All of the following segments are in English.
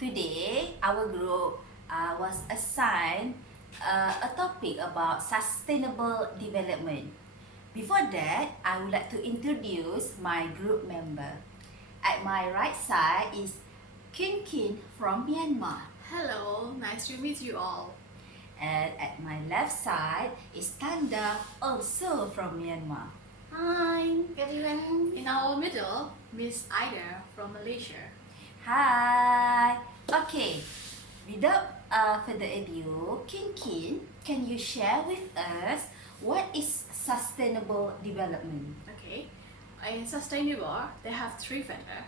Today, our group was assigned a topic about sustainable development. Before that, I would like to introduce my group member. At my right side is Kin Kin from Myanmar. Hello, nice to meet you all. And at my left side is Tanda, also from Myanmar. Hi, everyone. In our middle, Miss Ida from Malaysia. Hi. Okay. Without further ado, Kin Kin, can you share with us what is sustainable development? Okay, in sustainable, they have three factors.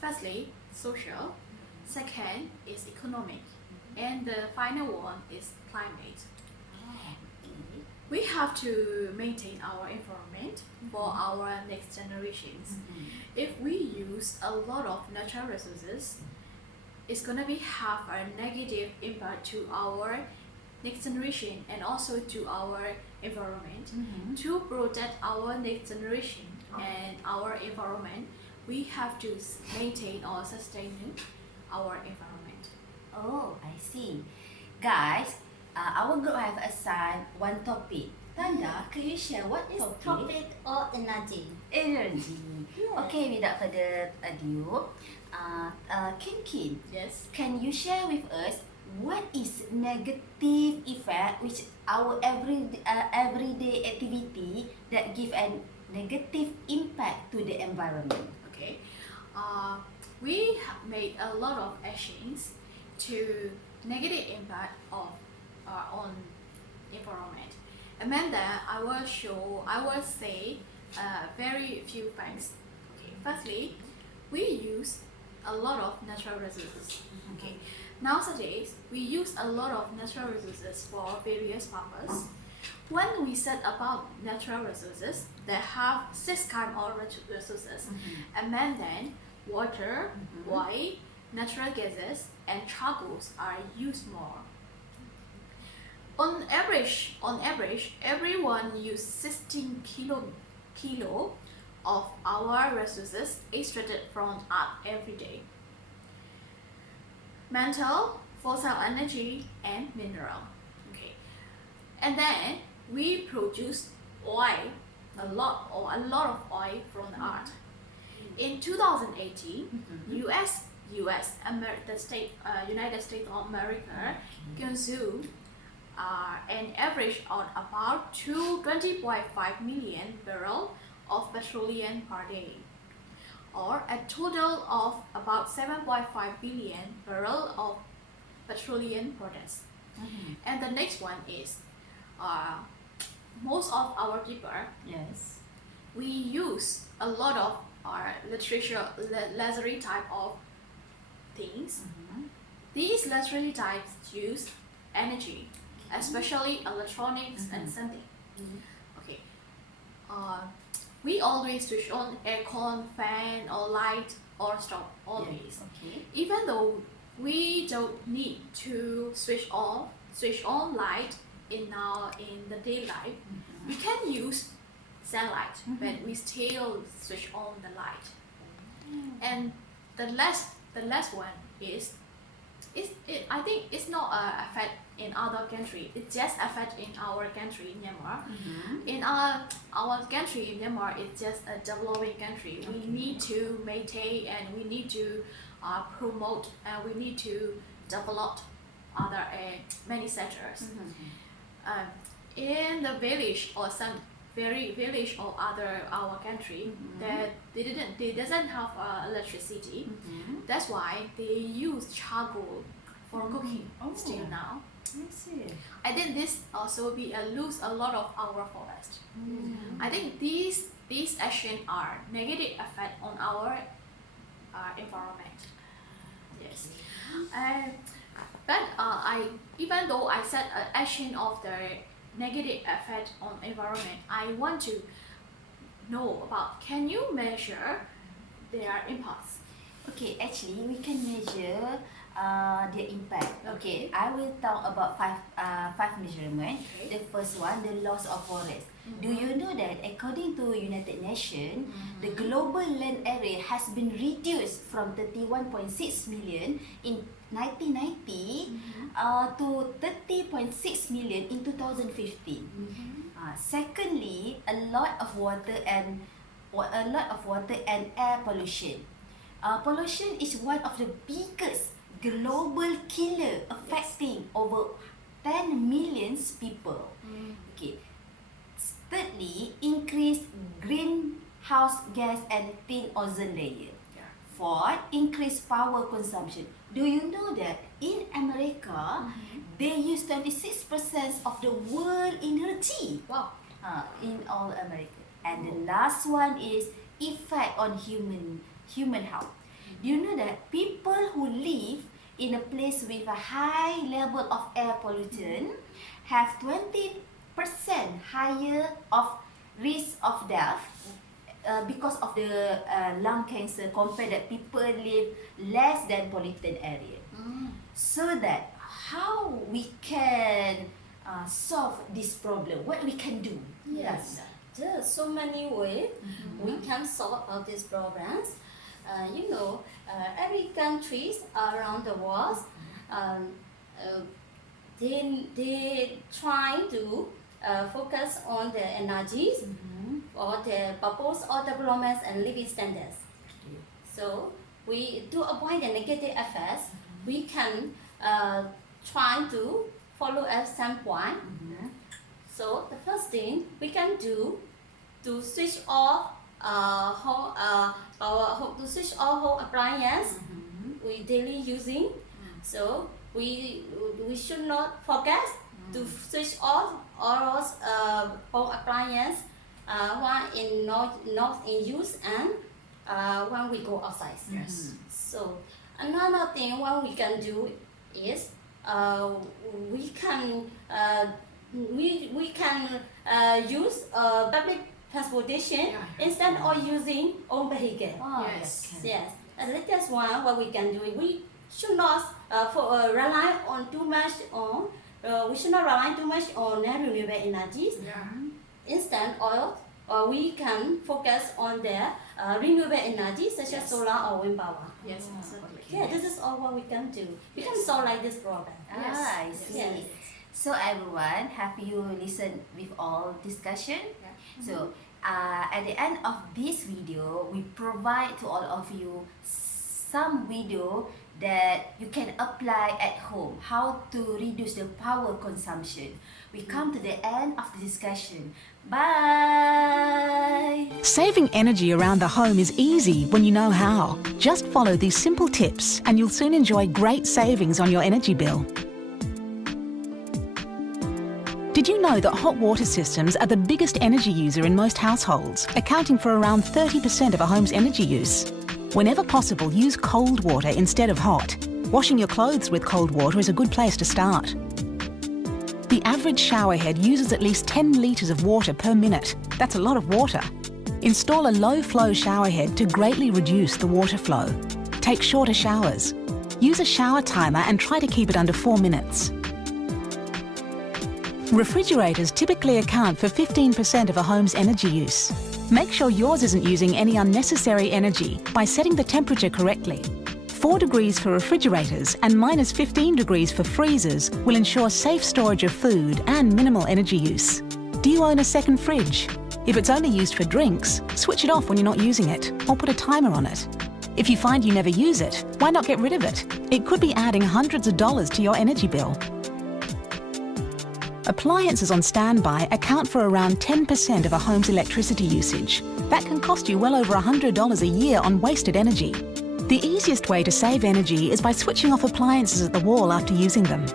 Firstly, social. Second is economic, and the final one is climate. We have to maintain our environment for our next generations. If we use a lot of natural resources, it's gonna have a negative impact to our next generation and also to our environment. To protect our next generation and our environment, we have to maintain or sustain our environment. Oh, I see. Guys, our group have assigned one topic. Tanda, can you share what This topic? topic or energy. Energy. Yeah. Okay, without further ado, Kin Kin, Yes. can you share with us what is negative effect which our everyday activity that give a negative impact to the environment? Okay. We have made a lot of actions to negative impact of on environment. Amanda, I will say very few things. Okay. Firstly, we use a lot of natural resources. Okay. Nowadays, we use a lot of natural resources for various purposes. When we said about natural resources, they have six kinds of resources, and then water, oil, natural gases, and charcoals are used more. On average, everyone use 16 kilo of our resources extracted from earth every day. Metal, fossil energy, and mineral. Okay, and then we produce oil, a lot of oil from the earth. In 2018, United States of America consumed an average of about 20.5 million barrels of petroleum per day, or a total of about 7.5 billion barrels of petroleum products. And the next one is most of our people, Yes. we use a lot of luxury type of things. These luxury types use energy, especially electronics and something. Okay. We always switch on aircon, fan, or light, or stove always. Okay. Even though we don't need to switch on light in the daylight, we can use sunlight, but we still switch on the light. And the last one is I think it's not affect in other country. It just affect in our country, Myanmar. In our country, Myanmar, is just a developing country. We need to maintain and we need to promote and we need to develop other many sectors. In the village or some village or other our country that they doesn't have electricity. That's why they use charcoal for cooking still now. I see. I think this also be lose a lot of our forest. I think these actions are negative effect on our environment. Yes. But even though I said action of the negative effect on environment, I want to know about, can you measure their impacts? Okay, actually we can measure their impact. Okay. I will talk about five measurements. Okay. The first one, the loss of forest. Do you know that according to United Nations, the global land area has been reduced from 31.6 million in 1990 to 30.6 million in 2015. Secondly, a lot of water and air pollution. Pollution is one of the biggest global killer affecting over 10 million people. Okay. Thirdly, increased greenhouse gas and thin ozone layer. Fourth, increased power consumption. Do you know that in America, they use 26% of the world energy? Wow. In all America. And the last one is effect on human health. Do you know that people who live in a place with a high level of air pollution have 20% higher of risk of death because of the lung cancer compared that people live less than polluted area. So that how we can solve this problem, what we can do. Yes. There are so many ways we can solve all these problems. Every countries around the world, they try to focus on the energies or the purpose of development and living standards. So we to avoid the negative effects, we can try to follow a standpoint. So the first thing we can do to switch off whole appliance we daily using. So we should not forget to switch off all whole appliance when not in use and when we go outside. Yes. So another thing what we can do is we can use public transportation instead of using own vehicle. Yes. Yes, and that's one what we can do. We should not rely on too much on. We should not rely too much on renewable energies. Instead, we can focus on the renewable energy such as solar or wind power. Yes, exactly. Yeah, this is all what we can do. We can solve like this problem. I see. Yes. So everyone, have you listened with all discussion? So at the end of this video, we provide to all of you some video that you can apply at home, how to reduce the power consumption. We come to the end of the discussion. Bye! Saving energy around the home is easy when you know how. Just follow these simple tips and you'll soon enjoy great savings on your energy bill. Did you know that hot water systems are the biggest energy user in most households, accounting for around 30% of a home's energy use? Whenever possible, use cold water instead of hot. Washing your clothes with cold water is a good place to start. The average shower head uses at least 10 litres of water per minute. That's a lot of water. Install a low-flow shower head to greatly reduce the water flow. Take shorter showers. Use a shower timer and try to keep it under 4 minutes. Refrigerators typically account for 15% of a home's energy use. Make sure yours isn't using any unnecessary energy by setting the temperature correctly. 4 degrees for refrigerators and -15 degrees for freezers will ensure safe storage of food and minimal energy use. Do you own a second fridge? If it's only used for drinks, switch it off when you're not using it or put a timer on it. If you find you never use it, why not get rid of it? It could be adding hundreds of dollars to your energy bill. Appliances on standby account for around 10% of a home's electricity usage. That can cost you well over $100 a year on wasted energy. The easiest way to save energy is by switching off appliances at the wall after using them.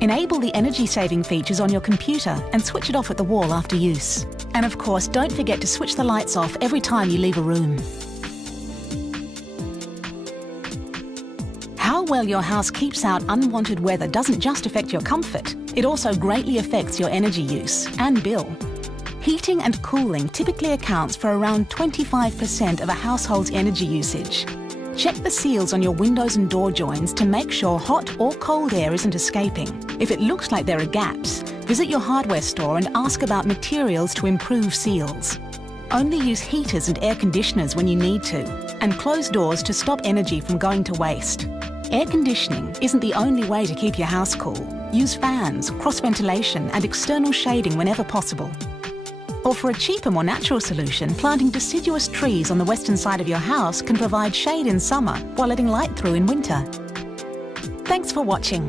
Enable the energy-saving features on your computer and switch it off at the wall after use. And of course, don't forget to switch the lights off every time you leave a room. How well your house keeps out unwanted weather doesn't just affect your comfort, it also greatly affects your energy use and bill. Heating and cooling typically accounts for around 25% of a household's energy usage. Check the seals on your windows and door joins to make sure hot or cold air isn't escaping. If it looks like there are gaps, visit your hardware store and ask about materials to improve seals. Only use heaters and air conditioners when you need to, and close doors to stop energy from going to waste. Air conditioning isn't the only way to keep your house cool. Use fans, cross-ventilation and external shading whenever possible. Or for a cheaper, more natural solution, planting deciduous trees on the western side of your house can provide shade in summer while letting light through in winter. Thanks for watching.